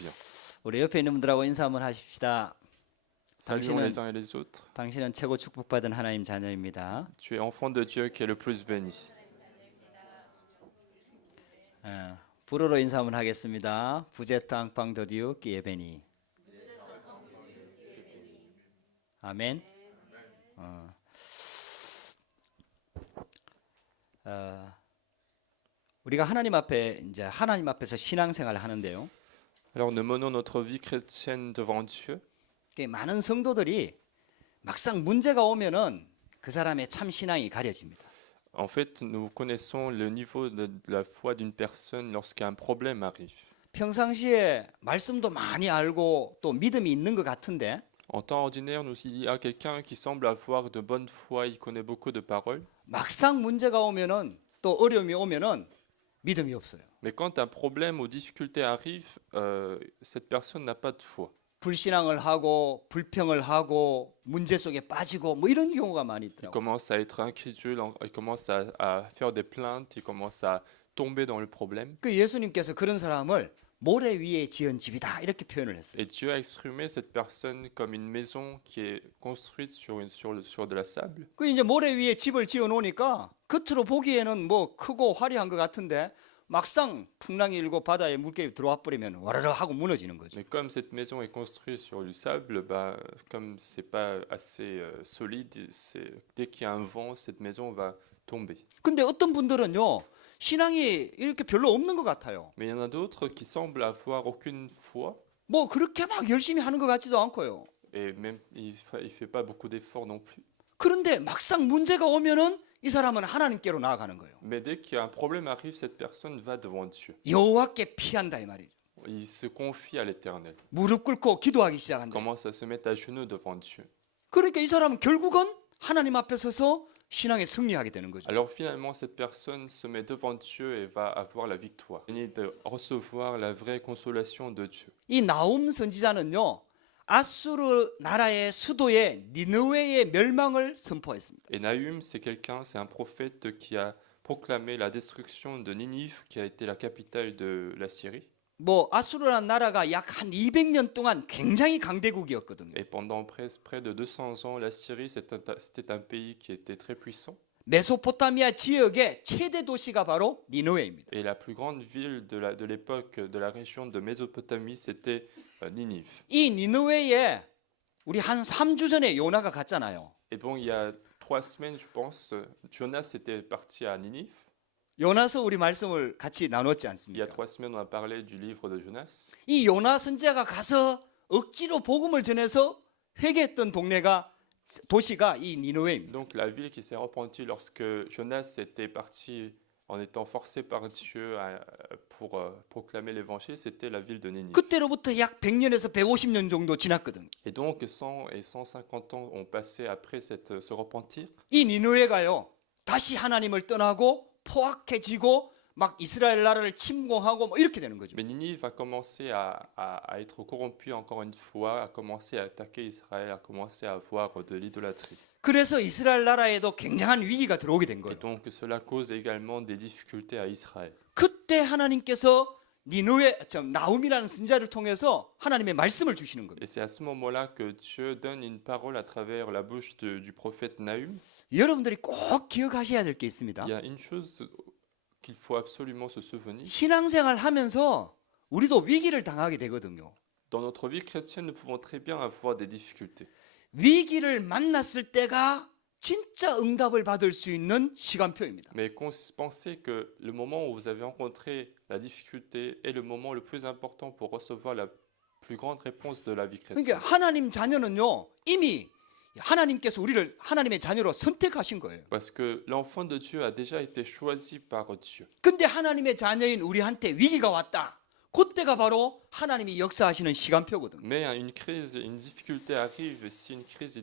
bien. 우리 옆에 있는 분들하고 인사 한번 하십시다. Saluons les uns et les autres. 당신은 최고 축복받은 하나님 자녀입니다. Tu es enfant de Dieu qui est le plus béni. 불어로 인사 한번 하겠습니다. 부제탕 빵더디우 끼에베니. 아멘. 우리가 하나님 앞에서 신앙생활을 하는데요. Alors nous menons notre vie chrétienne devant Dieu. 많은 성도들이 막상 문제가 오면은 그 사람의 참 신앙이 가려집니다. En fait, nous connaissons le niveau de la foi d'une personne lorsqu'un problème arrive. 평상시에 말씀도 많이 알고 또 믿음이 있는 것 같은데 En temps ordinaire, il y a quelqu'un qui semble avoir de bonne foi, il connaît beaucoup de paroles. 막상 문제가 오면은 또 어려움이 오면은 믿음이 없어요. Mais quand un problème ou difficulté arrive, cette personne n'a pas de foi. 불신앙을 하고 불평을 하고 문제 속에 빠지고 뭐 이런 경우가 많이 Il 있더라고요. commence à être incrédule, il commence à faire des plaintes, il commence à tomber dans le problème. 그 예수님께서 그런 사람을 모래 위에 지은 집이다 이렇게 표현을 했어요. Et Dieu a exprimé cette personne comme une maison qui est construite sur de la sable. 그 이제 모래 위에 집을 지어 놓으니까 겉으로 보기에는 뭐 크고 화려한 것 같은데 막상 풍랑이 일고 바다에 물결이 들어와 버리면 와르르 하고 무너지는 거죠. Mais comme cette maison est construite sur du sable, comme c'est pas assez solide, dès qu'il y a un vent, cette maison va tomber. 근데 어떤 분들은요 신앙이 이렇게 별로 없는 것 같아요. Mais il y en a d'autres qui semblent avoir aucune foi 뭐 그렇게 막 열심히 하는 것 같지도 않고요. et même il fait pas beaucoup d'efforts non plus. 그런데 막상 문제가 오면은 이 사람은 하나님께로 나아가는 거예요. Mais dès qu'il y a un problème arrive, cette personne va devant Dieu. 여호와께 피한다 이 말이에요. Il se confie à l'Éternel. 무릎 꿇고 기도하기 시작한다. Commence à se mettre à genoux devant Dieu. 그러니까 이 사람은 결국은 하나님 앞에 서서 신앙에 승리하게 되는 거죠. Alors finalement, cette personne se met devant Dieu et va avoir la victoire. Il est de recevoir la vraie consolation de Dieu. 이 나움 선지자는요. 아수르 나라의 수도에 니느웨의 멸망을 선포했습니다. Et Nahum, c'est un prophète qui a proclamé la destruction de Ninive, qui a été la capitale de la Syrie. 뭐 아수르라는 나라가 약 한 200년 동안 굉장히 강대국이었거든요. Et pendant près de 200 ans, la Syrie, c'était un pays qui était très puissant. 메소포타미아 지역의 최대 도시가 바로 니느웨입니다. Et la plus grande ville de l'époque de la région de Mésopotamie, c'était Ninive. 이 니느웨에 우리 한 3주 전에 요나가 갔잖아요. Et bon, il y a 3 semaines, je pense, Jonas était parti à Ninive. 요나서 우리 말씀을 같이 나눴지 Il y a 않습니까? 3 semaines, on a parlé du livre de Jonas. 이 요나 선지자가 가서 억지로 복음을 전해서 회개했던 도시가 이 니느웨입니다. Donc la ville qui s'est repentie lorsque Jonas était parti en étant forcé par Dieu pour proclamer l'évangile, c'était la ville de Ninive. 그때로부터 약 100년에서 150년 정도 지났거든요. Et donc 100 et 150 ans ont passé après ce repentir. 이 니느웨가요 다시 하나님을 떠나고 포악해지고 막 이스라엘 나라를 침공하고 뭐 이렇게 되는 거죠. Mais Ninive a commencé à être corrompu encore une fois, a commencé à attaquer Israël, a commencé à avoir de l'idolâtrie. 그래서 이스라엘 나라에도 굉장한 위기가 들어오게 된 Et 거예요. donc cela cause également des difficultés à Israël. 그때 하나님께서 나움이라는 선지자를 통해서 하나님의 말씀을 주시는 겁니다. Et c'est à ce moment-là que Dieu donne une parole à travers la bouche du prophète Nahum. 여러분들이 꼭 기억하셔야 될 게 있습니다. Il y a une chose qu'il faut absolument se souvenir. 신앙생활 하면서 우리도 위기를 당하게 되거든요. Dans notre vie chrétienne, nous pouvons très bien avoir des difficultés. 위기를 만났을 때가 진짜 응답을 받을 수 있는 시간표입니다. Mais pensez que le moment où vous avez rencontré la difficulté est le moment le plus important pour recevoir la plus grande réponse de la vie chrétienne. 그러니까 하나님 자녀는요 이미 하나님께서 우리를 하나님의 자녀로 선택하신 거예요. Parce que l'enfant de Dieu a déjà été choisi par Dieu. 근데 하나님의 자녀인 우리한테 위기가 왔다. 그때가 바로 하나님이 역사하시는 시간표거든요. Mais une crise, une difficulté arrive. Si une crise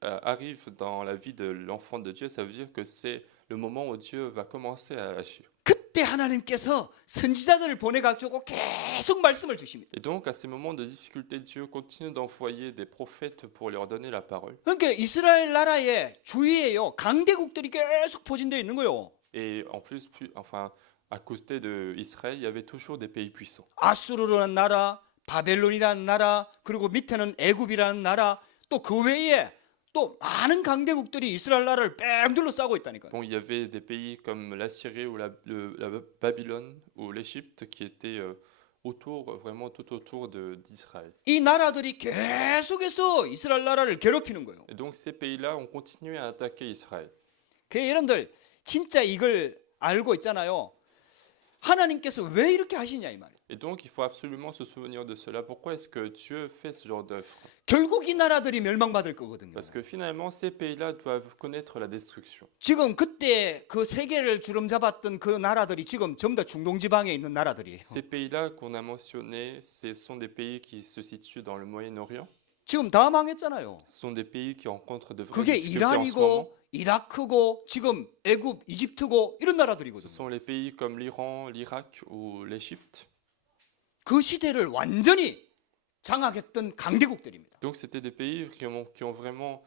arrive dans la vie de l'enfant de Dieu, ça veut dire que c'est le moment où Dieu va commencer à agir. 그때 하나님께서 선지자들을 보내가지고 계속 말씀을 주십니다. Et donc, à ces moments de difficulté, Dieu continue d'envoyer des prophètes pour leur donner la parole. 그러니까 이스라엘 나라의 주위에요 강대국들이 계속 포진되어 있는 거예요. Et en plus, à côté d'Israël, il y avait toujours des pays puissants. 아수르라는 나라, 바벨론이라는 나라, 그리고 밑에는 애굽이라는 나라, 또 그 외에 또 많은 강대국들이 이스라엘 나라를 뺑 둘러싸고 있다니까요. Bon, il y avait des pays comme la Syrie ou la Babylone ou l'Égypte qui étaient autour, vraiment tout autour d'Israël. 이 나라들이 계속해서 이스라엘 나라를 괴롭히는 거예요. Et donc ces pays-là ont continué à attaquer Israël. 그 여러분들 진짜 이걸 알고 있잖아요. 하나님께서 왜 이렇게 하시냐 이 말이에요. Et donc il faut absolument se souvenir de cela. Pourquoi est-ce que Dieu fait ce genre d'œuvre? 결국 이 나라들이 멸망받을 거거든요. Parce que finalement, ces pays-là doivent connaître la destruction. 지금 그때 그 세계를 주름잡았던 그 나라들이 지금 전부 다 중동 지방에 있는 나라들이에요. Ces pays-là qu'on a mentionnés, ce sont des pays qui se situent dans le Moyen-Orient. 지금 다 망했잖아요. Ce sont des pays qui rencontrent de vraies 그게 difficultés en ce moment. 이란이고 이라크고 지금 애굽, 이집트고 이런 Ce 나라들이거든요. sont les pays comme l'Iran, l'Irak ou l'Égypte. 그 시대를 완전히 장악했던 강대국들입니다. Donc c'était des pays qui ont vraiment,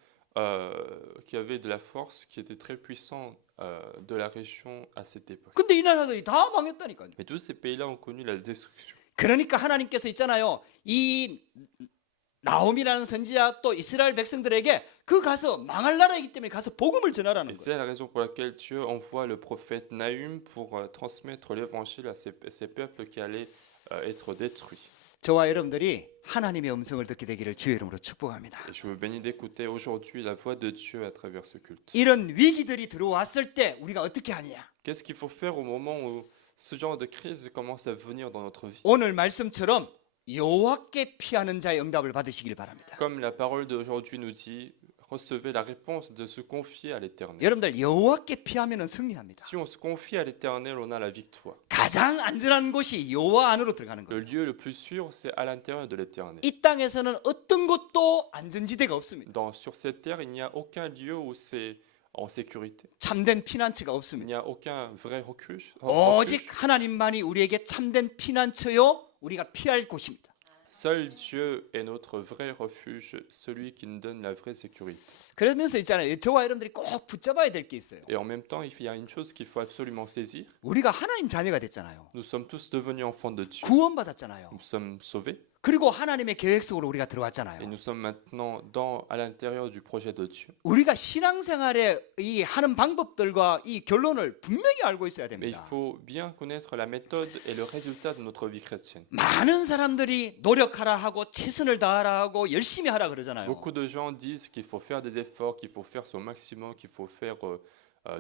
qui avaient de la force, qui étaient très puissants de la région à cette époque. 근데 이 나라들이 다 망했다니까요. Mais tous ces pays-là ont connu la destruction. 그러니까 하나님께서 있잖아요. 이 나홈이라는 선지자 또 이스라엘 백성들에게 그 가서 망할 나라이기 때문에 가서 복음을 전하라는 Et 거예요. c'est la raison pour laquelle Dieu envoie le prophète Nahum pour transmettre l'évangile à ces peuples qui allaient être détruits. 저와 여러분들이 하나님의 음성을 듣게 되기를 주의 이름으로 축복합니다. Et je vous bénis d'écouter aujourd'hui la voix de Dieu à travers ce culte. 이런 위기들이 들어왔을 때 우리가 어떻게 하느냐? Qu'est-ce qu'il faut faire au moment où ce genre de crise commence à venir dans notre vie? 오늘 말씀처럼 여호와께 피하는 자의 응답을 받으시길 바랍니다. Comme la parole d'aujourd'hui nous dit, recevez la réponse de se confier à l'Éternel. 여러분들 여호와께 피하면은 승리합니다. Si on se confie à l'Éternel, on a la victoire. 가장 안전한 곳이 여호와 안으로 들어가는 Le 거예요. lieu le plus sûr, c'est à l'intérieur de l'Éternel. 이 땅에서는 어떤 것도 안전지대가 없습니다. Sur cette terre, il n'y a aucun lieu où c'est en sécurité. 참된 피난처가 Il 없습니다. n'y a aucun vrai refuge. 오직 하나님만이 우리에게 참된 피난처요 우리가 피할 곳입니다. Seul Dieu est notre vrai refuge, celui qui nous donne la vraie sécurité. 그러면서 있잖아요. 저와 여러분들이 꼭 붙잡아야 될 게 있어요. Et en même temps, il y a une chose qu'il faut absolument saisir. 우리가 하나님 자녀가 됐잖아요. Nous sommes tous devenus enfants de Dieu. 구원받았잖아요. Nous sommes sauvés 그리고 하나님의 계획 속으로 우리가 et 들어왔잖아요. nous sommes maintenant à l'intérieur du projet de Dieu. 우리가 신앙생활에 이 하는 방법들과 이 결론을 분명히 알고 있어야 Mais il 됩니다. faut bien connaître la méthode et le résultat de notre vie chrétienne. 많은 사람들이 노력하라 하고 최선을 다하라 하고 열심히 하라 그러잖아요. Beaucoup de gens disent qu'il faut faire des efforts, qu'il faut faire son maximum, qu'il faut faire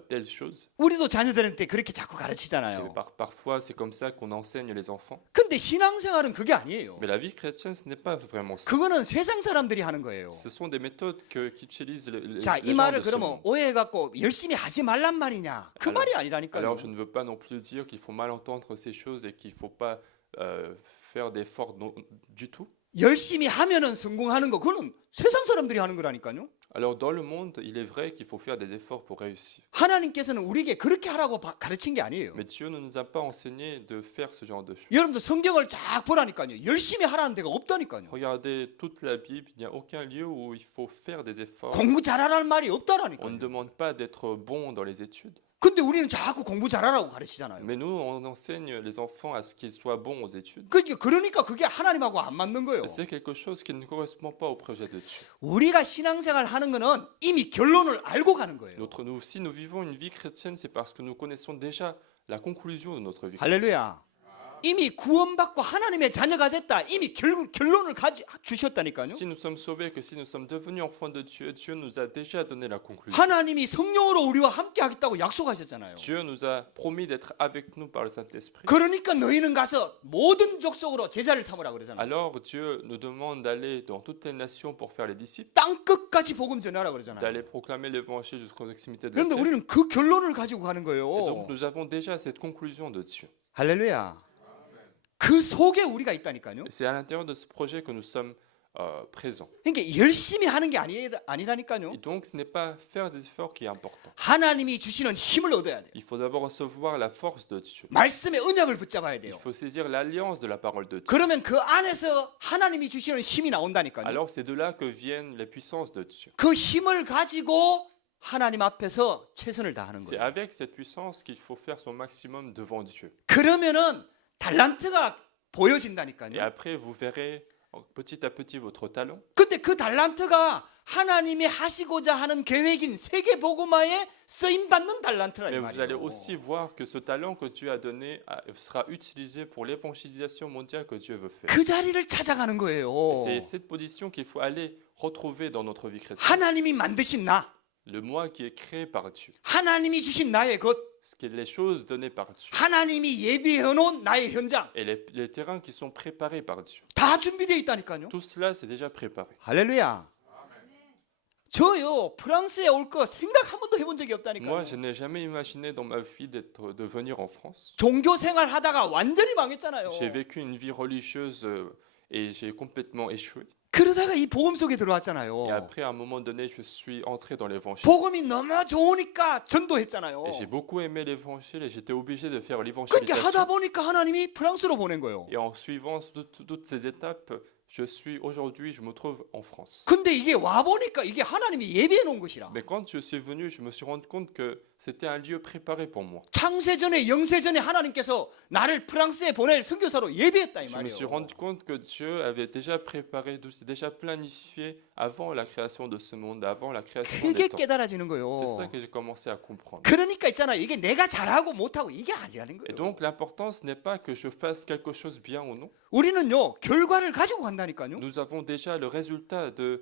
telle chose. 우리도 자녀들한테 그렇게 자꾸 Et 가르치잖아요. parfois, c'est comme ça qu'on enseigne les enfants. 근데 신앙생활은 그게 아니에요. Mais la vie chrétienne, ce n'est pas vraiment ça. 그거는 세상 사람들이 하는 거예요. Ce sont des méthodes qu'utilisent les 자, 이 gens 말을 de ce 그러면 monde. 오해해갖고 열심히 하지 말란 말이냐? 그 말이 Alors, 아니라니까요. je ne veux pas non plus dire qu'il faut mal entendre ces choses et qu'il ne faut pas faire d'efforts du tout. 열심히 하면은 성공하는 거 그거는 세상 사람들이 하는 거라니까요. Alors, dans le monde, il est vrai qu'il faut faire des efforts pour réussir. 하나님께서는 우리에게 그렇게 하라고 가르친 게 아니에요. Mais Dieu ne nous a pas enseigné de faire ce genre de choses. 여러분들 성경을 쫙 보라니까요. 열심히 하라는 데가 없다니까요. Regardez toute la Bible, il n'y a aucun lieu où il faut faire des efforts. 공부 잘하라는 말이 On ne 없다라니까요. demande pas d'être bon dans les études. 근데 우리는 자꾸 공부 잘하라고 가르치잖아요. Mais nous, on enseigne les enfants à ce qu'ils soient bons aux études. 그러니까 그게 하나님하고 안 맞는 거예요. Et c'est quelque chose qui ne correspond pas au projet de Dieu. 우리가 신앙생활 하는 거는 이미 결론을 알고 가는 거예요. Si nous vivons une vie chrétienne, c'est parce que nous connaissons déjà la conclusion de notre vie chrétienne. 할렐루야. 이미 구원받고 하나님의 자녀가 됐다. 이미 결론을 주셨다니까요. Si nous sommes sauvés, que si nous sommes devenus enfants de Dieu, Dieu nous a déjà donné la conclusion. 하나님이 성령으로 우리와 함께 하겠다고 약속하셨잖아요. Dieu nous a promis d'être avec nous par le Saint-Esprit. 그러니까 너희는 가서 모든 족속으로 제자를 삼으라 그러잖아요. Alors Dieu nous demande d'aller dans toutes les nations pour faire les disciples, 땅 끝까지 복음 전하라 그러잖아요. d'aller proclamer l'évangile jusqu'aux extrémités de la 그런데 terre. 우리는 그 결론을 가지고 가는 Et donc 거예요. nous avons déjà cette conclusion de Dieu. 할렐루야. 그 속에 우리가 있다니까요. Et c'est à l'intérieur de ce projet que nous sommes présents. 그러니까 열심히 하는 게 아니라니까요. Et donc ce n'est pas faire des efforts qui est important. 하나님이 주시는 힘을 얻어야 돼요. Il faut d'abord recevoir la force de Dieu. 말씀의 언약을 붙잡아야 Il 돼요. faut saisir l'alliance de la parole de Dieu. 그러면 그 안에서 하나님이 주시는 힘이 나온다니까요. Alors c'est de là que viennent les puissances de Dieu. 그 힘을 가지고 하나님 앞에서 최선을 다하는 C'est 거예요. avec cette puissance qu'il faut faire son maximum devant Dieu. 그러면은 달란트가 Et 보여진다니까요. après, vous verrez petit à petit votre talent. 근데 그 달란트가 하나님이 하시고자 하는 계획인 세계 복음화에 쓰임 받는 달란트라 이 Mais vous allez 말이에요. aussi voir que ce talent que Dieu a donné sera utilisé pour l'évangélisation mondiale que Dieu veut faire. 그 자리를 찾아가는 거예요. Et c'est cette position qu'il faut aller retrouver dans notre vie chrétienne. 하나님이 만드신 나, Le moi qui est créé par Dieu. 하나님이 주신 나의 것, Ce qui est les choses données par Dieu. 하나님이 예비해 놓은 나의 현장 Et les terrains qui sont préparés par Dieu. 다 준비되어 있다니까요. Tout cela, c'est déjà préparé. 할렐루야. 저요 프랑스에 올 거 생각 한 번도 해본 적이 Moi, 없다니까요. je n'ai jamais imaginé dans ma vie de venir en France. 종교 생활 하다가 완전히 망했잖아요. J'ai vécu une vie religieuse et j'ai complètement échoué. 그러다가 이 복음 속에 Et 들어왔잖아요. après, à un moment donné, je suis entré dans l'évangile. 복음이 너무 좋으니까 전도했잖아요. Et j'ai beaucoup aimé l'évangile et j'étais obligé de faire 그렇게 하다 l'évangélisation. 보니까 하나님이 프랑스로 보낸 거예요. Et en suivant toutes ces étapes, aujourd'hui, je me trouve en France. 근데 이게 와 보니까 이게 하나님이 예비해 놓은 것이라. Mais quand je suis venu, je me suis rendu compte que c'était un lieu préparé pour moi. 창세전에 영세전에 하나님께서 나를 프랑스에 보낼 선교사로 예비했다 이 Je me suis 말이에요. rendu compte que Dieu avait déjà préparé, déjà planifié avant la création de ce monde, avant la création 그게 des temps. 깨달아지는 C'est ça 거예요. que j'ai commencé à comprendre. 그러니까 있잖아요. 이게 내가 잘하고 못하고 이게 아니라는 Et 거예요. donc l'importance n'est pas que je fasse quelque chose bien ou non. 우리는요 결과를 가지고 간다니까요. Nous avons déjà le résultat de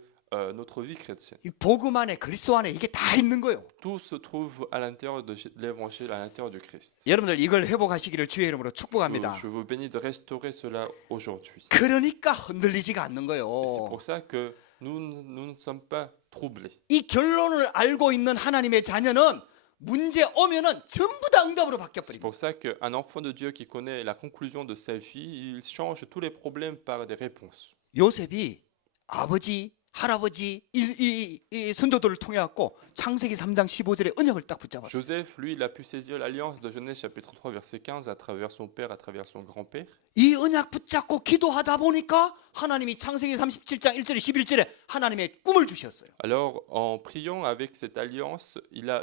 notre vie chrétienne. 이 복음 안에 그리스도 안에 이게 다 있는 거예요. Tout se trouve à l'intérieur de l'évangile, à l'intérieur du Christ. 여러분들 이걸 회복하시기를 주의 이름으로 축복합니다. Je vous bénis de restaurer cela aujourd'hui. 그러니까 흔들리지가 않는 Et c'est 거예요. pour ça que nous ne sommes pas troublés. 이 결론을 알고 있는 하나님의 자녀는 문제 오면은 전부 다 응답으로 바뀌어 C'est 버립니다. pour ça qu'un enfant de Dieu qui connaît la conclusion de sa vie, il change tous les problèmes par des réponses. 요셉이 아버지, 할아버지 이 선조들을 통해 갖고 창세기 3장 15절에 언약을 딱 붙잡았어요. Joseph, lui, il a pu saisir l'alliance de Genèse chapitre 3 verset 15 à travers son père, à travers son grand-père. 이 언약 붙잡고 기도하다 보니까 하나님이 창세기 37장 1절에 11절에 하나님의 꿈을 주셨어요. Alors, en priant avec cette alliance,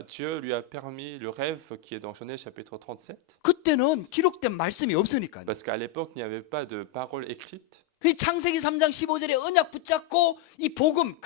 Dieu lui a permis le rêve qui est dans Genèse chapitre 37. 그때는 기록된 말씀이 없으니까요. Parce qu'à l'époque, il n'y avait pas de parole écrite. 그 창세기 3장 15절에 언약 붙잡고 이 복음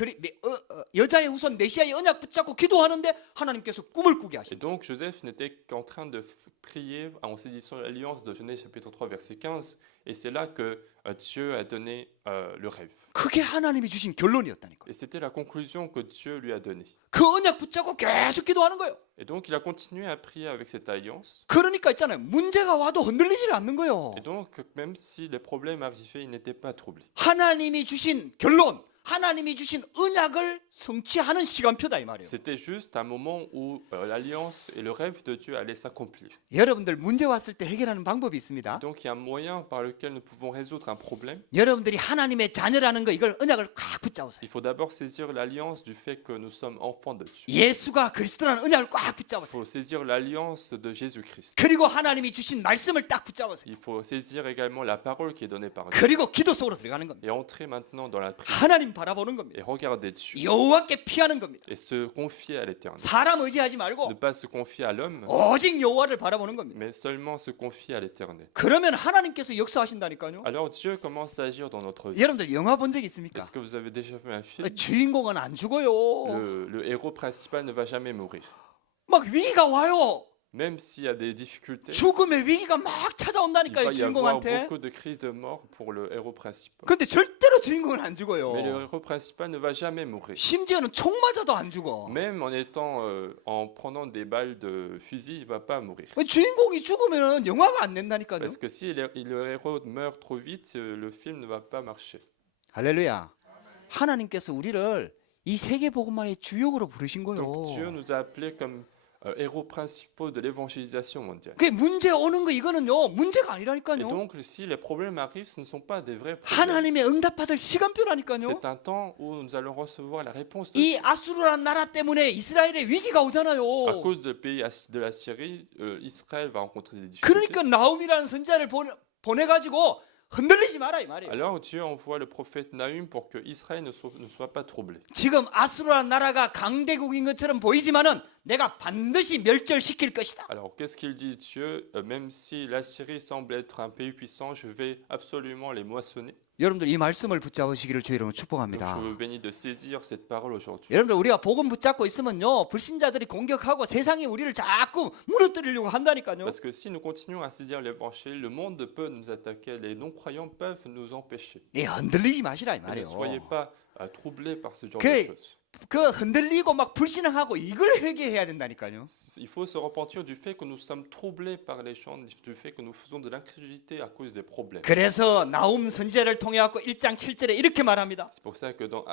여자의 후손 메시아의 언약 붙잡고 기도하는데 하나님께서 꿈을 꾸게 Et 하십니다. donc, Joseph n'était qu'en train de prier en saisissant l'alliance de Genèse chapitre 3 verset 15. Et c'est là que Dieu a donné le rêve. 그게 하나님이 주신 결론이었다니까요. Et c'était la conclusion que Dieu lui a donnée. 그 언약 붙잡고 계속 기도하는 거예요. Et donc, il a continué à prier avec cette alliance. 그러니까 있잖아요. 문제가 와도 흔들리질 않는 거예요. Et donc, même si les problèmes arrivaient, il n'était pas troublé. 하나님이 주신 결론, 하나님이 주신 언약을 성취하는 시간표다 이 말이에요. C'était juste un moment où l'alliance et le rêve de Dieu allaient s'accomplir. 여러분들 문제 왔을 때 해결하는 방법이 있습니다. Donc, il y a un moyen par lequel nous pouvons résoudre un problème. 여러분들이 하나님의 자녀라는 거 이걸 언약을 꽉 붙잡으세요. Il faut d'abord saisir l'alliance du fait que nous sommes enfants de Dieu. 예수가 그리스도라는 언약을 꽉 Il 붙잡으세요. faut saisir l'alliance de Jésus-Christ. 그리고 하나님이 주신 말씀을 딱 붙잡으세요. Il faut saisir également la parole qui est donnée par Dieu. 그리고 기도 속으로 들어가는 겁니다. Et entrer maintenant dans la prière 하나님 바라보는 겁니다. et regarder Dieu. 여호와께 피하는 겁니다. Et se confier à l'éternel. 사람 의지하지 Ne 말고 pas se confier à l'homme, 오직 여호와를 바라보는 겁니다. mais seulement se confier à l'éternel. 그러면 하나님께서 역사하신다니까요. Alors Dieu commence à agir dans notre vie. 여러분들 영화 본 적 있습니까? Est-ce que vous avez déjà vu un film? 주인공은 안 죽어요. Le héros principal ne va jamais mourir. 막 위기가 와요. Même s'il y a des difficultés, 죽음의 위기가 막 il 찾아온다니까요 va y avoir 주인공한테. beaucoup de crises de mort pour le héros principal. 근데 절대로 주인공은 안 Mais le 죽어요. héros principal ne va jamais mourir. 심지어는 총 맞아도 안 죽어. Même en prenant des balles de fusil, il va pas mourir. 주인공이 죽으면 영화가 안 된다니까요. Parce que si le héros meurt trop vite, le film ne va pas marcher. 할렐루야. 하나님께서 우리를 이 세계 복음화의 주역으로 부르신 Donc Dieu 거예요. nous a appelés comme héros principaux de l'évangélisation mondiale. 그 문제 오는 거 이거는요 문제가 Et 아니라니까요. donc, si les problèmes arrivent, ce ne sont pas des vrais problèmes. 하나님의 응답받을 시간표라니까요. C'est un temps où nous allons recevoir la réponse de 이 Dieu. 아수르라는 나라 때문에 이스라엘의 위기가 오잖아요. À cause du pays de la Syrie, Israël va rencontrer des difficultés. 그러니까 나움이라는 선자를 보내가지고 흔들리지 마라 이 말이에요. Alors Dieu envoie le prophète Nahum pour que Israël ne soit pas troublé. 지금 아수르라는 나라가 강대국인 것처럼 보이지만은 내가 반드시 멸절시킬 것이다. Alors qu'est-ce qu'il dit Dieu? Même si la Syrie semble être un pays puissant, je vais absolument les moissonner. 여러분들 이 말씀을 붙잡으시기를 주의 이름으로 Donc, 축복합니다. je vous bénis de saisir cette parole aujourd'hui. 여러분들 우리가 복음 붙잡고 있으면요 불신자들이 공격하고 세상이 우리를 자꾸 무너뜨리려고 한다니까요. Parce que si nous continuons à saisir l'évangile, le monde peut nous attaquer, les non-croyants peuvent nous empêcher. 예, 흔들리지 마시라 이 Ne soyez 말이에요. pas troublés par ce genre Que- de choses. 그 흔들리고 막 불신앙하고 이걸 회개해야 된다니까요. Il faut se repentir du fait que nous sommes troublés par les gens, du fait que nous faisons de l'incrédulité à cause des problèmes. 그래서 나움 선지자를 통해 갖고 1장 7절에 이렇게 말합니다. C'est pour ça que dans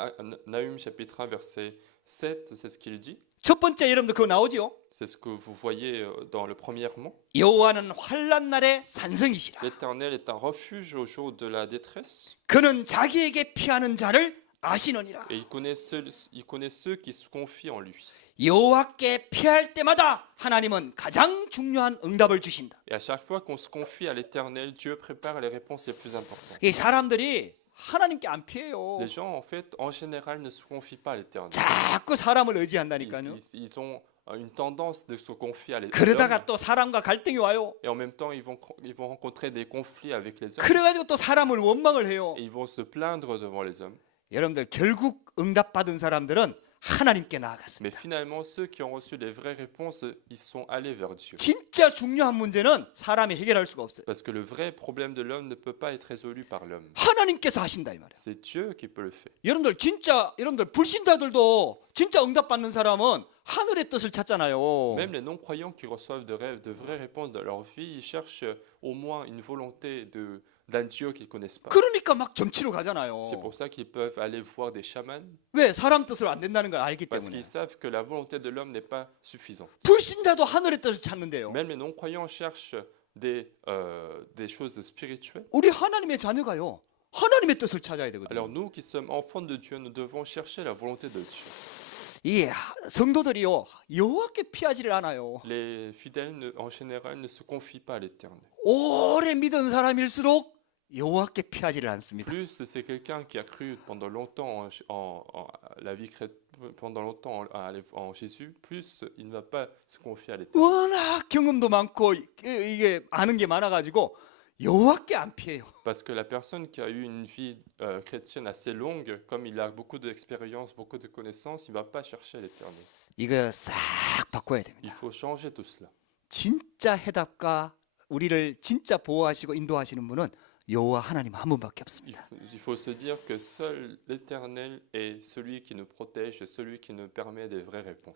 Nahum chapitre 1 verset 7, c'est ce qu'il dit. 첫 번째 여러분들 그거 나오죠. C'est ce que vous voyez dans le premièrement. 여호와는 환난 날의 산성이시라. L'Éternel est un refuge au jour de la détresse. 그는 자기에게 피하는 자를 아시느니라. Et il connaît ceux qui se confient en lui. 여호와께 피할 때마다 하나님은 가장 중요한 응답을 주신다. Et à chaque fois qu'on se confie à l'Éternel, Dieu prépare les réponses les plus importantes. 이 사람들이 하나님께 안 피해요. Les gens, en fait, en général, ne se confient pas à l'Éternel. 자꾸 사람을 의지한다니까요. Ils ont une tendance de se confier à l'Éternel. 그러다가 또 사람과 갈등이 와요. Et en même temps, ils vont rencontrer des conflits avec les hommes. 그래가지고 또 사람을 원망을 해요. Et ils vont se plaindre devant les hommes. 여러분들 결국 응답받은 사람들은 하나님께 Mais 나아갔습니다. finalement, ceux qui ont reçu les vraies réponses, ils sont allés vers Dieu. 진짜 중요한 문제는 사람이 해결할 수가 없어요. Parce que le vrai problème de l'homme ne peut pas être résolu par l'homme. 하나님께서 하신다 이 말이에요. C'est Dieu qui peut le faire. 여러분들 진짜 여러분들 불신자들도 진짜 응답받는 사람은 하늘의 뜻을 찾잖아요. Même les non-croyants qui reçoivent de vraies réponses dans leur vie, ils cherchent au moins une volonté d'un Dieu qu'ils ne connaissent pas. 그러니까 막 점치러 가잖아요. C'est pour ça qu'ils peuvent aller voir des chamans, 왜? 사람 뜻으로 안 된다는 걸 알기 parce 때문에. qu'ils savent que la volonté de l'homme n'est pas suffisante. 불신자도 하늘의 뜻을 찾는데요. Même les non-croyants cherchent des choses spirituelles. 우리 하나님의 자녀가요. 하나님의 뜻을 찾아야 되거든요. Alors nous qui sommes enfants de Dieu, nous devons chercher la volonté de Dieu. 이 성도들이요. 여호와께 피하지를 않아요. Les fidèles, en général, ne se confient pas à l'Éternel. 오래 믿은 사람일수록 여호와께 피하지를 않습니다. Plus c'est quelqu'un qui a cru pendant longtemps la vie pendant longtemps en Jésus, plus il ne va pas se confier à l'Éternel. 워낙 경험도 많고 이게 아는 게 많아가지고 여호와께 안 피해요. Parce que la personne qui a eu une vie chrétienne assez longue, comme il a beaucoup d'expérience, beaucoup de connaissances, il ne va pas chercher l'Éternel. 이거 싹 바꿔야 Il 됩니다. faut changer tout cela. 진짜 해답과 우리를 진짜 보호하시고 인도하시는 분은 여호와 하나님 한 분밖에 없습니다. Il faut se dire que seul l'Éternel est celui qui nous protège, et celui qui nous permet des vraies réponses.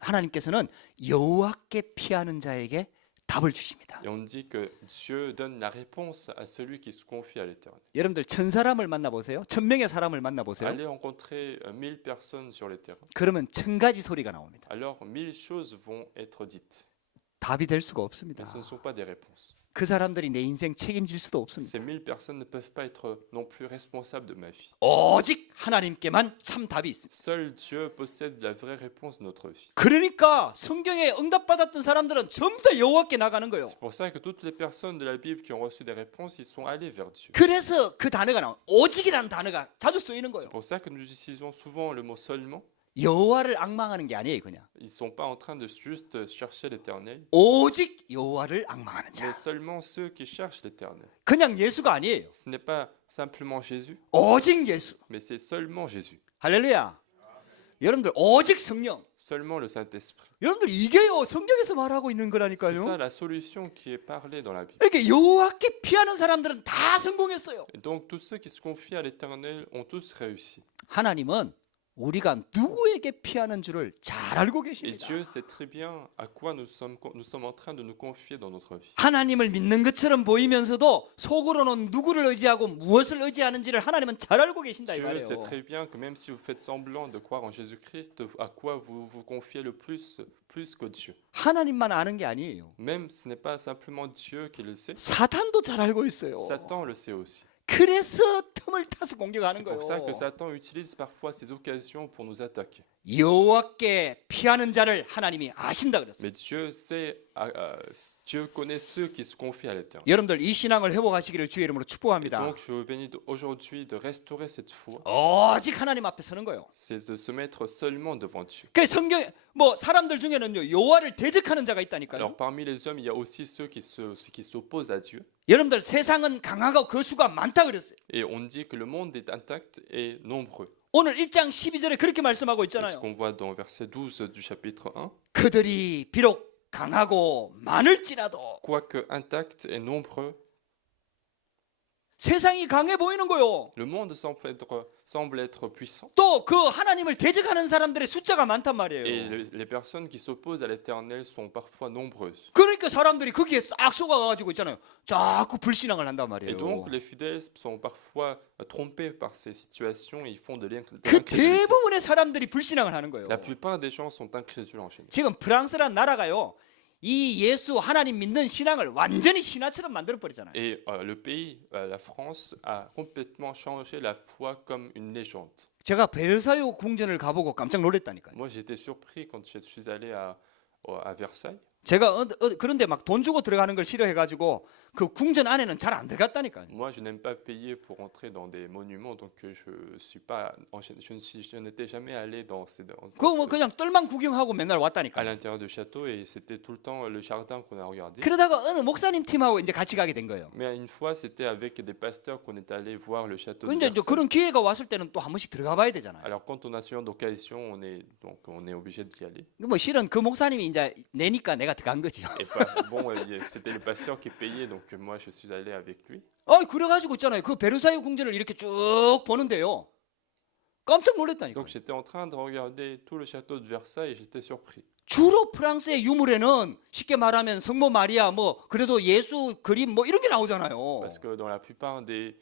하나님께서는 여호와께 피하는 자에게 답을 주십니다. Et on dit que Dieu donne la réponse à celui qui se confie à l'Éternel. 여러분들 1000사람을 만나보세요. 1000명의 사람을 만나보세요. Allez rencontrer 1000 personnes sur le terrain. 그러면 1000가지 소리가 나옵니다. Alors 1000 choses vont être dites, 답이 될 수가 없습니다. mais ce ne sont pas des réponses. 그 사람들이 내 인생 책임질 수도 없습니다. Ces 1000 personnes ne peuvent pas être non plus responsables de ma vie. 오직 하나님께만 참 답이 있습니다. Seul Dieu possède la vraie réponse de notre vie. 그러니까 성경에 응답받았던 사람들은 전부 다 여호와께 나가는 거예요. C'est pour ça que toutes les personnes de la Bible qui ont reçu des réponses, ils sont allés vers Dieu. 그래서 그 단어가 나와. 오직이라는 단어가 자주 쓰이는 C'est 거예요. pour ça que nous utilisons souvent le mot seulement. 여호와를 앙망하는 게 아니에요, 그냥. Ils ne sont pas en train de juste chercher l'Éternel, 오직 여호와를 앙망하는 자. mais seulement ceux qui cherchent l'Éternel. 그냥 예수가 아니에요. Ce n'est pas simplement Jésus, 오직 예수. mais c'est seulement Jésus. 할렐루야. 여러분들 오직 성령. Seulement le Saint-Esprit. 여러분들 이게요 성경에서 말하고 있는 C'est ça 거라니까요. la solution qui est parlée dans la Bible. 이렇게 여호와께 피하는 사람들은 다 성공했어요. Et donc tous ceux qui se confient à l'Éternel ont tous réussi. 하나님은 우리가 누구에게 피하는 줄을 잘 알고 Et 계십니다. Dieu sait très bien à quoi nous sommes en train de nous confier dans notre vie. 하나님을 믿는 것처럼 보이면서도 속으로는 누구를 의지하고 무엇을 의지하는지를 하나님은 잘 알고 계신다 이 Dieu 말이에요. sait très bien que même si vous faites semblant de croire en Jésus-Christ, à quoi vous vous confiez le plus que Dieu. 하나님만 아는 게 아니에요. Même ce n'est pas simplement Dieu qui le sait, 사탄도 잘 알고 있어요. Satan le sait aussi. 그래서 틈을 타서 공격하는 C'est pour ça que 거예요. Satan utilise parfois ces occasions pour nous attaquer. 여호와께 피하는 자를 하나님이 아신다 그랬어요. Mais Dieu connaît ceux qui se confient à l'Éternel. 여러분들 이 신앙을 회복하시기를 주의 이름으로 Et 축복합니다. donc, je vous bénis aujourd'hui de restaurer cette foi, 오직 하나님 앞에 서는 거예요. c'est de se mettre seulement devant Dieu. 그 성경 뭐 사람들 중에는요 여호와를 대적하는 자가 있다니까요. Alors, parmi les hommes, il y a aussi ceux qui s'opposent à Dieu. 여러분들 세상은 강하고 그 수가 많다 그랬어요. Et on dit que le monde est intact et nombreux. 오늘 1장 12절에 그렇게 말씀하고 C'est ce 있잖아요. qu'on voit dans verset 12 du chapitre 1. 그들이 비록 강하고 많을지라도 Quoique intact et nombreux, 세상이 강해 보이는 거요. le monde semble être puissant. 또 그 하나님을 대적하는 사람들의 숫자가 많단 Et 말이에요. les personnes qui s'opposent à l'Éternel sont parfois nombreuses. 그러니까 사람들이 거기에 싹 속아가지고 있잖아요. 자꾸 불신앙을 한단 Et 말이에요. donc les fidèles sont parfois trompés par ces situations et ils font de 그 l'incrédulité. 대부분의 사람들이 불신앙을 하는 거예요. La plupart des gens sont incrédules en général. 지금 프랑스란 나라가요. 이 예수 하나님 믿는 신앙을 완전히 신화처럼 만들어 버리잖아요. Et le pays, la France, a complètement changé la foi comme une légende. 제가 베르사유 궁전을 가보고 깜짝 놀랐다니까요. Moi, j'ai été surpris quand je suis allé à Versailles. 제가 그런데 막 돈 주고 들어가는 걸 싫어해가지고 그 궁전 안에는 잘 안 들어갔다니까요. Moi, je n'aime pas payer pour entrer dans des monuments, donc je n'étais jamais allé dans 그거 뭐 그냥 뜰만 구경하고 맨날 à 왔다니까요. l'intérieur du château et c'était tout le temps le jardin qu'on a regardé. 그러다가 어느 목사님 팀하고 이제 같이 가게 된 거예요. Mais une fois, c'était avec des pasteurs qu'on est allé voir le château de 근데 이제 Versailles. 그런 기회가 왔을 때는 또 한 번씩 들어가 봐야 되잖아요. Alors, quand on a ce genre d'occasion, on est obligé d'y aller. 뭐 실은 그 목사님이 이제 내니까 내가 들어간 거지요. Et c'était le pasteur qui payait, donc moi, je suis allé avec lui. 그래가지고 있잖아요. 그 베르사유 궁전을 이렇게 쭉 보는데요. 깜짝 놀랐다니까. Donc, j'étais en train de regarder tout le château de Versailles et j'étais surpris. 주로 프랑스의 유물에는 쉽게 말하면 성모 마리아 뭐 그래도 예수 그림 뭐 이런 게 나오잖아요. Parce que dans la plupart des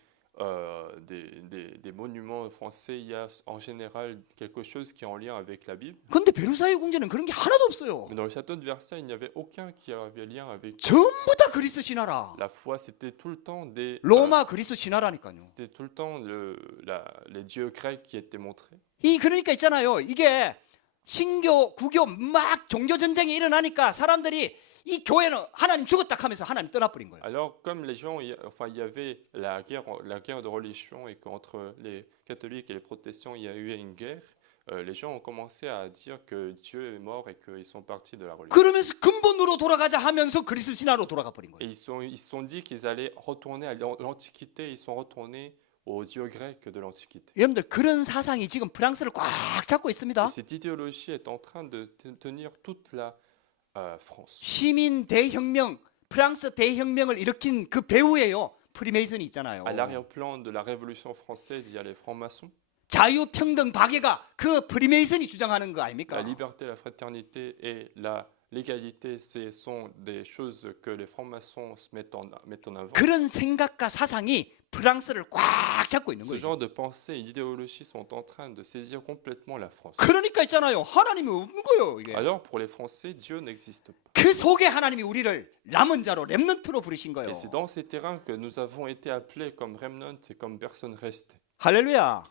monuments français, il y a en général quelque chose qui est en lien avec la Bible. 근데 베르사유 궁전은 그런 게 하나도 없어요. Mais dans le château de Versailles, il n'y avait aucun qui avait lien avec 전부 다 그리스 신화라. la foi. C'était tout le temps 로마 그리스 신화라니까요. c'était tout le temps les dieux grecs qui étaient montrés. 그러니까 있잖아요. 이게 신교, 구교 막 종교 전쟁이 일어나니까 사람들이 이 교회는 하나님 죽었다 하면서 하나님 떠나버린 거예요. Alors, comme les gens, il y avait la guerre de religion et qu'entre les catholiques et les protestants, il y a eu une guerre, les gens ont commencé à dire que Dieu est mort et qu'ils sont partis de la religion. 그러면서 근본으로 돌아가자 하면서 그리스 신화로 돌아가 버린 Et 거예요. ils se sont dit qu'ils allaient retourner à l'Antiquité, ils sont retournés aux dieux grecs de l'Antiquité. 여러분들 그런 사상이 지금 프랑스를 꽉 잡고 있습니다. Et cette idéologie est en train de tenir toute la France. 시민 대혁명, 프랑스 대혁명을 일으킨 그 배후에요. 프리메이슨이 있잖아요. À l'arrière-plan de la Révolution française, il y a les francs-maçons. 자유, 평등, 박애가 그 프리메이슨이 주장하는 거 La 아닙니까? liberté, la fraternité et l'égalité, ce sont des choses que les francs-maçons mettent en avant. 그런 생각과 사상이 프랑스를 꽉 잡고 있는 Ce 거죠. genre de pensée et d'idéologie sont en train de saisir complètement la France. 그러니까 있잖아요. 하나님이 없는 거예요, 이게. Alors, pour les Français, Dieu n'existe pas. 그 속에 하나님이 우리를 남은 자로 렘넌트로 부르신 거예요. Et c'est dans ces terrains que nous avons été appelés comme remnant et comme personnes restées. 할렐루야.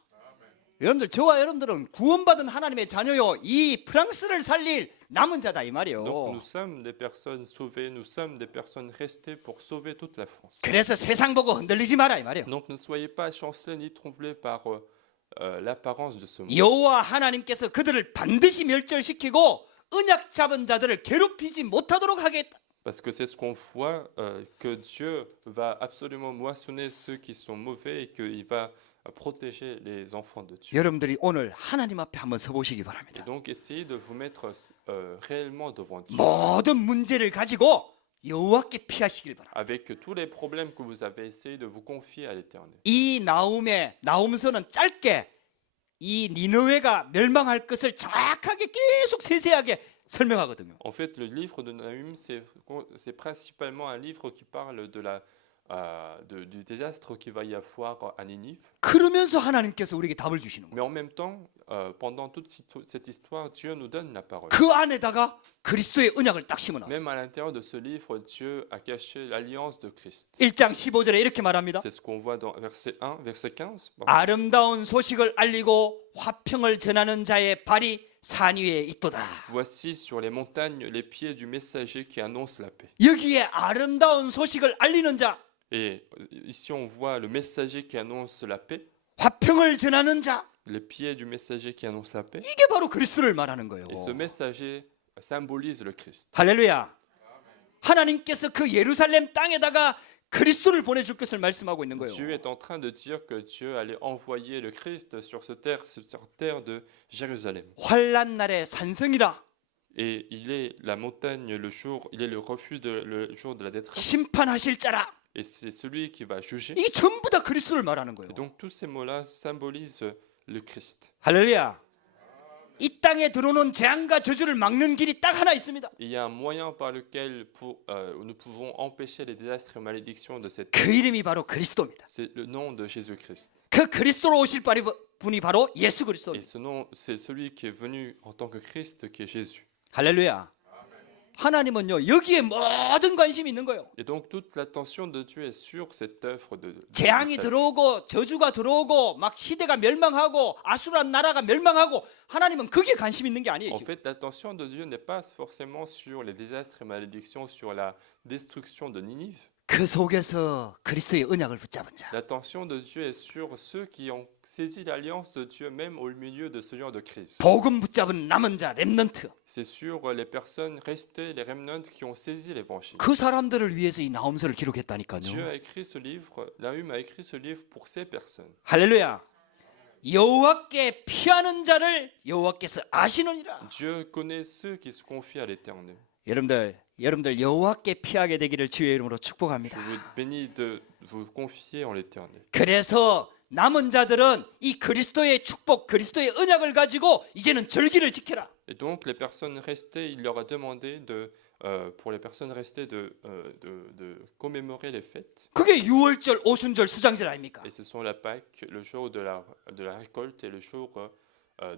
여러분들 저와 여러분들은 구원받은 하나님의 자녀요. 이 프랑스를 살릴 남은 자다 이 말이에요. Donc nous sommes des personnes sauvées, nous sommes des personnes restées pour sauver toute la France. 그래서 세상 보고 흔들리지 마라 이 말이에요. Donc ne soyez pas chancelés ni troublés par l'apparence de ce monde. 여호와 하나님께서 그들을 반드시 멸절시키고 언약 잡은 자들을 괴롭히지 못하도록 하겠다. Parce que c'est ce qu'on voit, que Dieu va absolument moissonner ceux qui sont mauvais et qu'il va protéger les enfants de Dieu. 여러분들이 오늘 하나님 앞에 한번 서보시기 Et 바랍니다. donc essayez de vous mettre réellement devant Dieu. 모든 문제를 가지고 여호와께 피하시길 바랍니다. Avec tous les problèmes que vous avez essayé de vous confier à l'Éternel. 이 나홈서는 짧게 이 니느웨가 멸망할 것을 정확하게 계속 세세하게 설명하거든요. En fait, le livre de Nahum, c'est principalement un livre qui parle de du désastre qu'il va y avoir à Ninive. 그러면서 하나님께서 우리에게 답을 주시는 거예요. Mais en même temps, pendant toute cette histoire, Dieu nous donne la parole. 그 안에다가 그리스도의 언약을 딱 심어놨어요. Même à l'intérieur de ce livre, Dieu a caché l'alliance de Christ. 1장 15절에 이렇게 말합니다. C'est ce qu'on voit dans verset 1, verset 15. pardon. 아름다운 소식을 알리고 화평을 전하는 자의 발이 산 위에 있도다. Voici sur les montagnes les pieds du messager qui annonce la paix. 여기에 아름다운 소식을 알리는 자, Et ici, on voit le messager qui annonce la paix, 화평을 전하는 자, les pieds du messager qui annonce la paix. 이게 바로 그리스도를 말하는 거예요. Et ce messager symbolise le Christ. 할렐루야. 하나님께서 그 예루살렘 땅에다가 그리스도를 보내줄 것을 말씀하고 있는 거예요. Dieu est en train de dire que Dieu allait envoyer le Christ sur cette terre de Jérusalem. 환난 날의 산성이라, Et il est la montagne le jour, il est le refuge le jour de la détresse. 심판하실 자라. Et c'est celui qui va juger. 이 전부 다 그리스도를 말하는 거예요. Et donc tous ces mots-là symbolisent le Christ. 할렐루야. 이 땅에 들어오는 재앙과 저주를 막는 길이 딱 하나 있습니다. Il y a un moyen par lequel nous pouvons empêcher les désastres et malédictions de cette terre. 그 이름이 바로 그리스도입니다. C'est le nom de Jésus-Christ. 그 그리스도로 오실 분이 바로 예수 Et 그리스도입니다. ce nom, c'est celui qui est venu en tant que Christ, qui est Jésus. 할렐루야. 하나님은요 여기에 모든 관심이 있는 거예요. Et donc toute l'attention de Dieu est sur cette œuvre de 재앙이 salut. 들어오고 저주가 들어오고 막 시대가 멸망하고 아수란 나라가 멸망하고 하나님은 거기에 관심 있는 게 아니에요. En 지금. fait, l'attention de Dieu n'est pas forcément sur les désastres et malédictions, sur la destruction de Ninive. 그 속에서 그리스도의 언약을 붙잡은 자. L'attention de Dieu est sur ceux qui ont saisi l'alliance de Dieu, même au milieu de ce genre de crise. 복음 붙잡은 남은 자 렘넌트. C'est sur les personnes restées, les remnants qui ont saisi l'évangile. 그 사람들을 위해서 이 나홈서를 Dieu 기록했다니까요. a écrit ce livre, Nahum a écrit ce livre pour ces personnes. 할렐루야. 여호와께 피하는 자를 여호와께서 아시느니라. Dieu connaît ceux qui se confient à l'Éternel. 여러분들 여호와께 피하게 되기를 주의 이름으로 Je 축복합니다. vous bénis de vous confier en l'Éternel. 그래서 남은 자들은 이 그리스도의 축복, 그리스도의 언약을 가지고 이제는 절기를 지켜라. Et donc les personnes restées, il leur a demandé pour les personnes restées de commémorer les fêtes. 그게 유월절, 오순절, 수장절 아닙니까? Et ce sont la Pâque, le jour de la récolte et le jour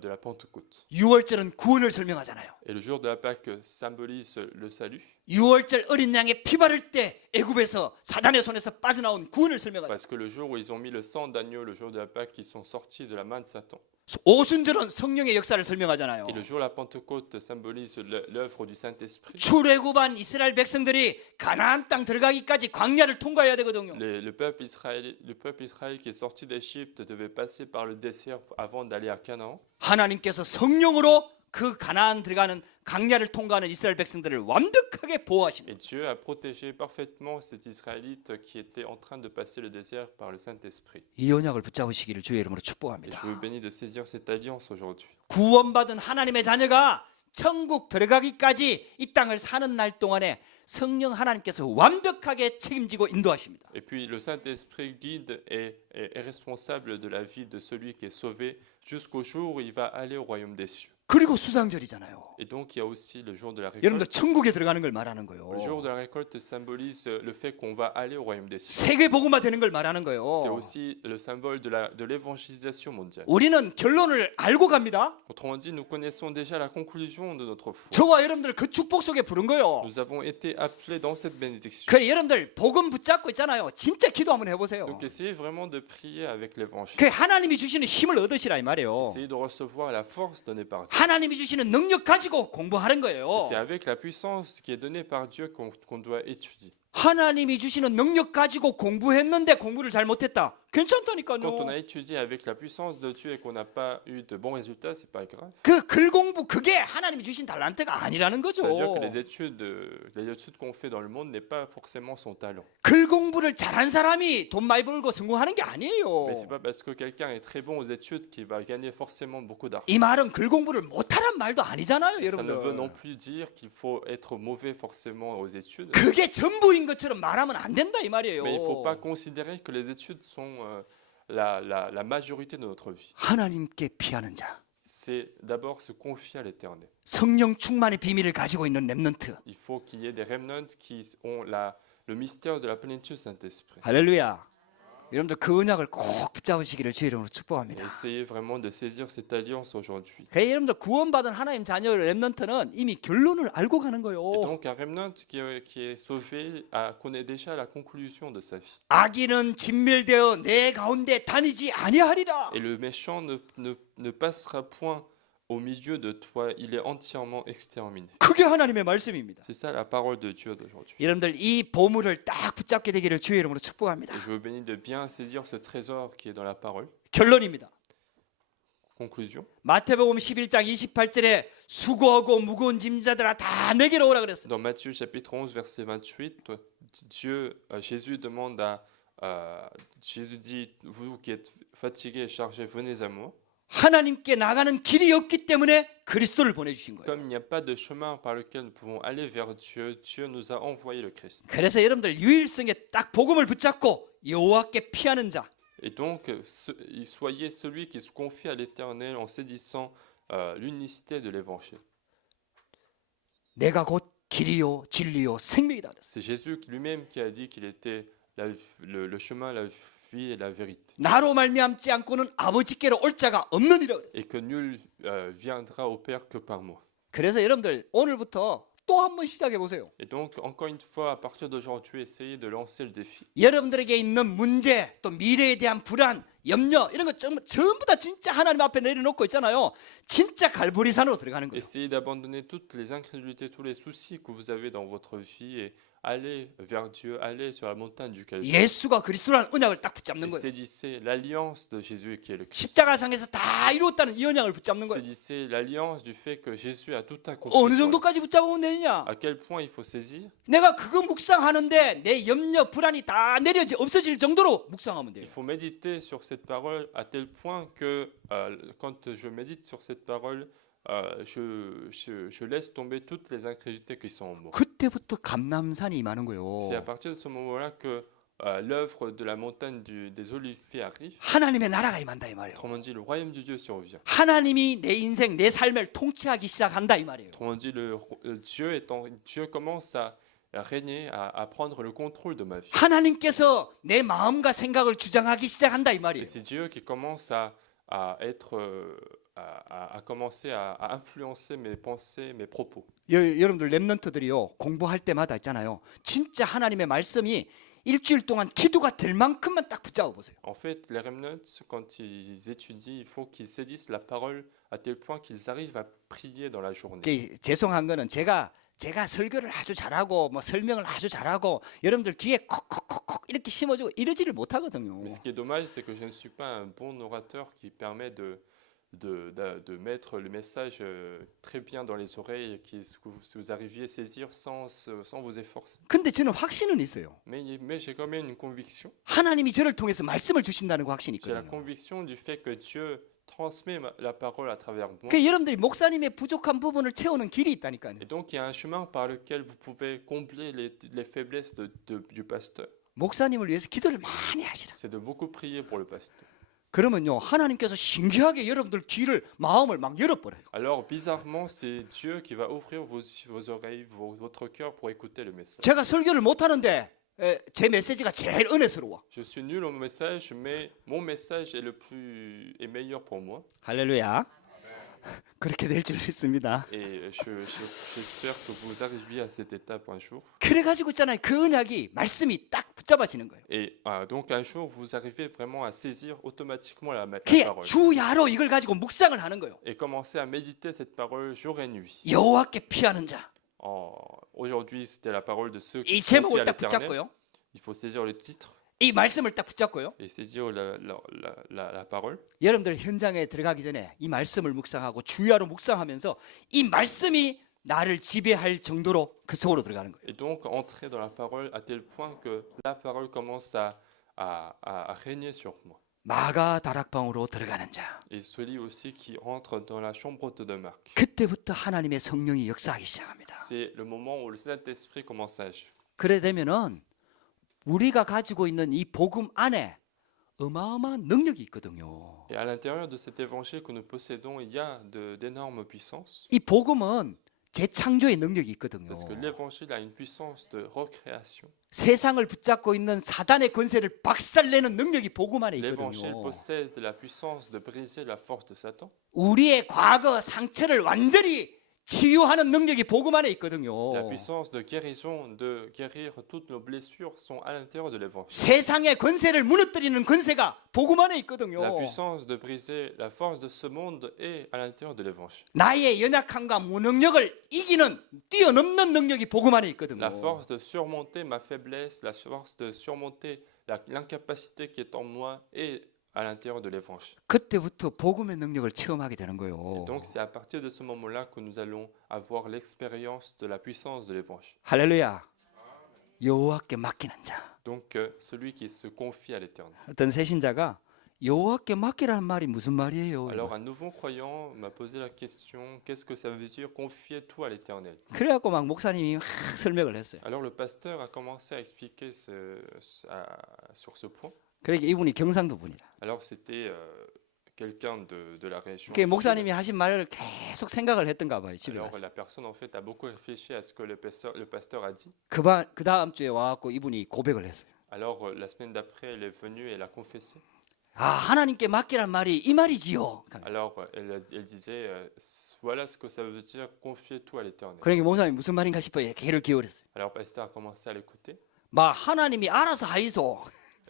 de la Pentecôte. 유월절은 구원을 설명하잖아요. Et le jour de la Pâque symbolise le salut, 유월절 어린 양의 피 바를 때 애굽에서 사단의 손에서 빠져나온 구원을 설명하잖아요. parce que le jour où ils ont mis le sang d'agneau, le jour de la Pâque, ils sont sortis de la main de Satan. 오순절은 성령의 역사를 설명하잖아요. Et le jour de la Pentecôte symbolise l'œuvre du Saint-Esprit. 출애굽한 이스라엘 백성들이 가나안 땅 들어가기까지 광야를 통과해야 되거든요. Le peuple Israël qui est sorti d'Égypte devait passer par le désert avant d'aller à Canaan. 하나님께서 성령으로 그 가나안 들어가는 광야를 통과하는 이스라엘 백성들을 완벽하게 보호하십니다. Et Dieu a protégé parfaitement cet Israélite qui était en train de passer le désert par le Saint-Esprit. 이 언약을 붙잡으시기를 주의 이름으로 Et je 축복합니다. vous bénis de saisir cette alliance aujourd'hui. 구원받은 하나님의 자녀가 천국 들어가기까지 이 땅을 사는 날 동안에 성령 하나님께서 완벽하게 책임지고 인도하십니다. Et puis le Saint-Esprit guide et est responsable de la vie de celui qui est sauvé jusqu'au jour où il va aller au royaume des cieux. 그리고 수상절이잖아요. Et donc il y a aussi le jour de la 여러분들 récolte. 천국에 들어가는 걸 말하는 거예요. Le jour de la récolte symbolise le fait qu'on va aller au royaume des cieux. 세계 복음화 되는 걸 말하는 C'est 거예요. aussi le symbole de l'évangélisation mondiale. 우리는 결론을 알고 갑니다. Autrement dit, nous connaissons déjà la conclusion de notre foi. 저와 여러분들 그 축복 속에 부른 거예요. Nous avons été appelés dans cette bénédiction. 그래 여러분들 복음 붙잡고 있잖아요. 진짜 기도 한번 해보세요. Donc essayez vraiment de prier avec l'évangile. 그 하나님이 주시는 힘을 얻으시라 이 말이에요. Essayez de recevoir la force donnée par Dieu. 하나님이 주시는 능력 가지고 공부하는 거예요. C'est avec la puissance qui est donnée par Dieu qu'on doit étudier. 하나님이 주시는 능력 가지고 공부했는데 공부를 잘 못했다. Quand on 괜찮다니까요. a étudié avec la puissance de Dieu et qu'on n'a pas eu de bons résultats, c'est pas grave. 그 글공부 그게 하나님이 주신 달란트가 아니라는 거죠. Ça veut dire que les études qu'on fait dans le monde n'est pas forcément son talent. 글공부를 잘한 사람이 돈 많이 벌고 성공하는 게 아니에요. Mais c'est pas parce que quelqu'un est très bon aux études qu'il va gagner forcément beaucoup d'argent. 이 말은 글공부를 못하란 말도 아니잖아요, Ça ne veut non 여러분들. plus dire qu'il faut être mauvais forcément aux études. 그게 전부인 것처럼 말하면 안 된다 이 말이에요. Mais il ne faut pas considérer que les études sont la majorité de notre vie. 하나님께 피하는 자, C'est d'abord se confier à l'Éternel. 성령 충만의 비밀을 가지고 있는 렘넌트. Il faut qu'il y ait des remnants qui ont le mystère de la plénitude du Saint-Esprit. 할렐루야. 여러분들 그 언약을 꼭 붙잡으시기를 주의 이름으로 Et 축복합니다. essayez vraiment de saisir cette alliance aujourd'hui. 그래서 여러분들 구원받은 하나님 자녀 렘넌트는 이미 결론을 알고 가는 Et 거예요. donc un remnant qui est sauvé connaît déjà la conclusion de sa vie. 악인은 진멸되어 내 가운데 다니지 아니하리라. Et le méchant ne passera point au milieu de toi, il est entièrement exterminé. 그게 하나님의 말씀입니다. C'est ça la parole de Dieu d'aujourd'hui. 여러분들 이 보물을 딱 붙잡게 되기를 주의 이름으로 축복합니다. Et je vous bénis de bien saisir ce trésor qui est dans la parole. 결론입니다. Conclusion. 마태복음 11장 28절에 수고하고 무거운 짐자들아 다 내게로 오라 그랬어요. Dans Matthieu chapitre 11 verset 28, Jésus demande Jésus dit, vous qui êtes fatigués et chargés, venez à moi. 하나님께 나가는 길이 없기 때문에 그리스도를 보내주신 거예요. Comme il n'y a pas de chemin par lequel nous pouvons aller vers Dieu, Dieu nous a envoyé le Christ. 그래서 여러분들 유일성에 딱 복음을 붙잡고 여호와께 피하는 자. Et donc, soyez celui qui se confie à l'Éternel en saisissant l'unicité de l'Évangile. 내가 곧 길이요 진리요 생명이다. C'est Jésus lui-même qui a dit qu'il était le chemin, la vie et la vérité. 나로 말미암지 않고는 아버지께로 올 자가 없느니라 그랬어요. Et que nul viendra au Père que par moi. 그래서 여러분들 오늘부터 또 한 번 시작해 보세요. Et donc, encore une fois, à partir d'aujourd'hui, essayez de lancer le défi. 여러분들에게 있는 문제, 또 미래에 대한 불안, 염려 이런 거 전부 다 진짜 하나님 앞에 내려놓고 있잖아요. 진짜 갈보리산으로 들어가는 거예요. Essayez d'abandonner toutes les incrédulités, tous les soucis que vous avez dans votre vie et allez vers Dieu, allez sur la montagne du Calvaire. 예수가 그리스도라는 언약을 딱 붙잡는 Et 거예요. saisissez l'alliance de Jésus qui est le Christ. 십자가상에서 다 이루었다는 이 언약을 붙잡는 거예요. Saisissez l'alliance du fait que Jésus a tout accompli. 어느 sur la- 정도까지 붙잡으면 되느냐? À quel point il faut saisir? 내가 그거 묵상하는데 내 염려, 불안이 다 없어질 정도로 묵상하면 돼요. Il faut méditer sur cette parole à tel point que quand je médite sur cette parole, je laisse tomber toutes les incrédulités qui sont en moi. 그때부터 감람산이 임하는 거예요. C'est à partir de ce moment-là que l'œuvre de la montagne des Oliviers arrive. 하나님의 나라가 임한다 이 말이에요. Autrement dit, le royaume de Dieu survient. 하나님이 내 인생, 내 삶을 통치하기 시작한다 이 말이에요. Autrement dit, Dieu commence à régner, à prendre le contrôle de ma vie. 하나님께서 내 마음과 생각을 주장하기 시작한다 이 Et 말이에요. c'est Dieu qui commence à commencer à influencer mes pensées, mes propos. 여러분들 렘넌트들이요 공부할 때마다 있잖아요. 진짜 하나님의 말씀이 일주일 동안 기도가 될 만큼만 딱 붙잡아 보세요. En fait, les remnants, quand ils étudient, il faut qu'ils saisissent la parole à tel point qu'ils arrivent à prier dans la journée. 죄송한 거는 제가 설교를 아주 잘하고 뭐 설명을 아주 잘하고 여러분들 귀에 콕콕콕콕 이렇게 심어주고 이러지를 못하거든요. Mais ce qui est dommage, c'est que je ne suis pas un bon orateur qui permet de mettre le message très bien dans les oreilles et que vous arriviez à saisir sans vous efforcer. 근데 저는 확신은 있어요. Mais j'ai quand même une conviction. 하나님이 저를 통해서 말씀을 주신다는 그 확신이 J'ai la 있거든요. conviction du fait que Dieu transmet la parole à travers moi. 그 여러분들이 목사님의 부족한 부분을 채우는 길이 있다니까요. Et donc, il y a un chemin par lequel vous pouvez combler les faiblesses du pasteur. 목사님을 위해서 기도를 많이 하시라. C'est de beaucoup prier pour le pasteur. 그러면요 하나님께서 신기하게 여러분들 귀를 마음을 막 열어버려요. Alors, bizarrement, c'est Dieu qui va ouvrir vos oreilles, votre cœur pour écouter le message. 제가 설교를 못 하는데 제 메시지가 제일 은혜스러워. Je suis nul au message, mais mon message est meilleur pour moi. 할렐루야. 그렇게 될 줄 믿습니다. Et j'espère que vous arriviez à cette étape un jour. 그래가지고 있잖아요. 그 언약이 말씀이 딱 붙잡아지는 거예요. Et donc un jour, vous arrivez vraiment à saisir automatiquement la 그게 parole. 주야로 이걸 가지고 묵상을 하는 거예요. Et commencer à méditer cette parole jour et nuit. 여호와께 피하는 자. Aujourd'hui, c'était la parole de ceux 이 qui se confient 제목을 à 딱 l'Éternel. 붙잡고요. Il faut saisir le titre 이 말씀을 딱 붙잡고요. et saisir la parole. 여러분들 현장에 들어가기 전에 이 말씀을 묵상하고 주야로 묵상하면서 이 말씀이 나를 지배할 정도로 그 속으로 들어가는 거예요. Et donc entrer dans la parole à tel point que la parole commence à régner sur moi. 마가 다락방으로 들어가는 자. Et celui aussi qui entre dans la chambre de Marc. 그때부터 하나님의 성령이 역사하기 시작합니다. C'est le moment où le Saint-Esprit commence à agir. 그래 되면은 우리가 가지고 있는 이 복음 안에 어마어마한 능력이 있거든요. Et à l'intérieur de cet évangile que nous possédons, il y a d'énormes puissances. 이 복음은 재창조의 능력이 있거든요. Parce que l'évangile a une puissance de recréation. 세상을 붙잡고 있는 사단의 권세를 박살내는 능력이 복음 안에 L'évangile 있거든요. possède la puissance de briser la force de Satan. 우리의 과거 상처를 완전히 치유하는 능력이 복음 안에 있거든요. La puissance de guérison, de guérir toutes nos blessures sont à l'intérieur de l'évangile. 세상의 권세를 무너뜨리는 권세가 복음 안에 있거든요. La puissance de briser la force de ce monde est à l'intérieur de l'évangile. 나의 연약함과 무능력을 이기는 뛰어넘는 능력이 복음 안에 있거든요. La force de surmonter ma faiblesse, la force de surmonter l'incapacité qui est en moi est à l'intérieur de l'évangile. 그때부터 복음의 능력을 체험하게 되는 Et 거예요. donc c'est à partir de ce moment-là que nous allons avoir l'expérience de la puissance de l'évangile. 할렐루야. 여호와께 맡기는 자. Donc celui qui se confie à l'éternel. 어떤 새신자가 여호와께 맡기라는 말이 무슨 말이에요? Alors un nouveau croyant m'a posé la question, qu'est-ce que ça veut dire confier tout à l'éternel? 그래갖고 막 목사님이 막 설명을 했어요. Alors le pasteur a commencé à expliquer sur ce point. 그러니까 이분이 경상도 분이라. Alors c'était quelqu'un de la région. 그 du 목사님이 Sud. 하신 말을 계속 생각을 했던가 봐요. 집에 Alors 가서. la personne en fait a beaucoup réfléchi à ce que le pasteur a dit. 그 다음 주에 와갖고 이분이 고백을 했어요. Alors la semaine d'après, elle est venue et elle a confessé. 아 하나님께 맡기란 말이 이 말이지요. Alors elle disait, voilà ce que ça veut dire confier tout à l'éternel. 그러니까 목사님이 무슨 말인가 싶어요. 귀를 기울였어요. Alors le pasteur a commencé à l'écouter. 막 하나님이 알아서 하이소.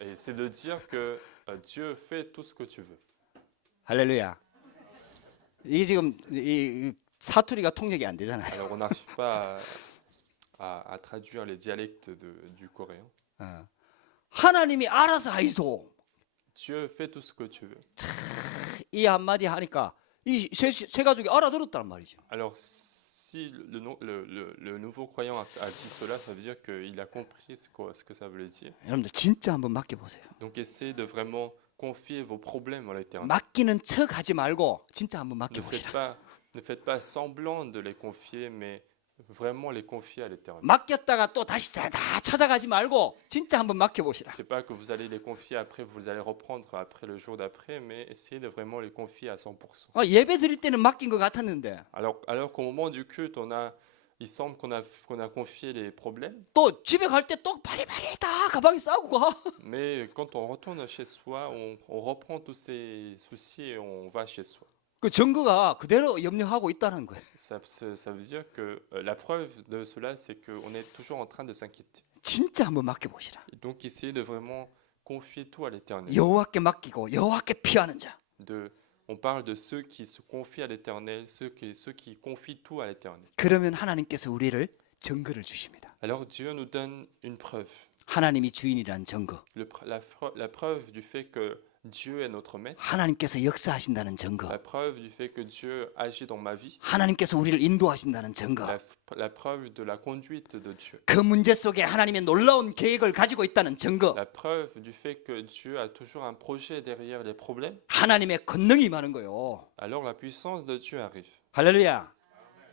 Et c'est de dire que Dieu fait tout ce que tu veux. 할렐루야. 이게 지금 이 사투리가 통역이 안 되잖아요. Alors on n'arrive pas à traduire les dialectes du coréen. 하나님이 알아서 하이소. Dieu fait tout ce que tu veux. 이 한마디 하니까 이 세 가족이 알아들었다는 말이죠. Alors si le nouveau croyant a dit cela, ça veut dire qu'il a compris ce que ça voulait dire. 여러분들 진짜 한번 맡겨보세요. Donc essayez de vraiment confier vos problèmes à l'éternel. 맡기는 척 하지 말고 진짜 한번 맡겨보시라. Ne faites pas semblant de les confier, mais vraiment les confier à l'éternel. 맡겼다가 또 다시 다 찾아가지 말고 진짜 한번 맡겨보시라. C'est pas que vous allez les confier après, vous allez reprendre après le jour d'après, mais essayez de vraiment les confier à 100%. 예배 드릴 때는 맡긴 것 같았는데 Alors qu'au moment du culte, il semble qu'on a confié les problèmes, 또 집에 갈 때 또 바리바리 다 가방에 싸고 가. mais quand on retourne chez soi, on reprend tous ces soucis et on va chez soi. 그 증거가 그대로 염려하고 있다는 거예요. Ça veut dire que la preuve de cela, c'est qu'on est toujours en train de s'inquiéter. 진짜 한번 맡겨보시라. Et donc essayez de vraiment confier tout à l'éternel. 여호와께 맡기고 여호와께 피하는 자. On parle de ceux qui se confient à l'éternel, ceux qui confient tout à l'éternel. 그러면 하나님께서 우리를 증거를 주십니다. Alors Dieu nous donne une preuve. 하나님이 주인이라는 증거. La preuve du fait que Dieu est notre maître. 하나님께서 역사하신다는 증거. La preuve du fait que Dieu agit dans ma vie. 하나님께서 우리를 인도하신다는 증거. La preuve de la conduite de Dieu. 그 문제 속에 하나님의 놀라운 계획을 가지고 있다는 증거. La preuve du fait que Dieu a toujours un projet derrière les problèmes. 하나님의 권능이 임하는 거요. Alors la puissance de Dieu arrive. 할렐루야.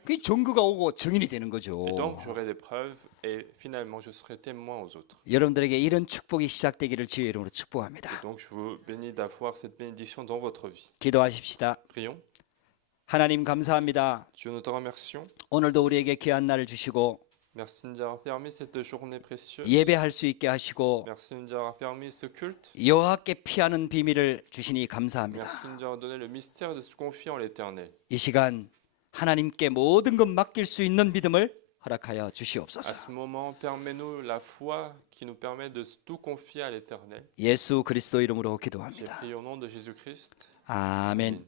그 증거가 오고 증인이 되는 거죠. Et donc j'aurai des preuves et finalement je serai témoin aux autres. 여러분들에게 이런 축복이 시작되기를 주의 이름으로 축복합니다. Donc je vous bénis d'avoir cette bénédiction dans votre vie. 기도하십시다. Prions. 하나님 감사합니다. Dieu, nous te remercions. 오늘도 우리에게 귀한 날을 주시고 Merci de nous avoir permis cette journée précieuse. 예배할 수 있게 하시고 Merci de nous avoir permis ce culte. 여호와께 피하는 비밀을 주시니 감사합니다. Merci de nous avoir donné le mystère de se confier en l'éternel. 이 시간 하나님께 모든 것 맡길 수 있는 믿음을 허락하여 À 주시옵소서. ce moment, permets-nous la foi qui nous permet de tout confier à l'éternel. 예수 그리스도 이름으로 J'ai 기도합니다. prié au nom de Jésus-Christ. 아멘.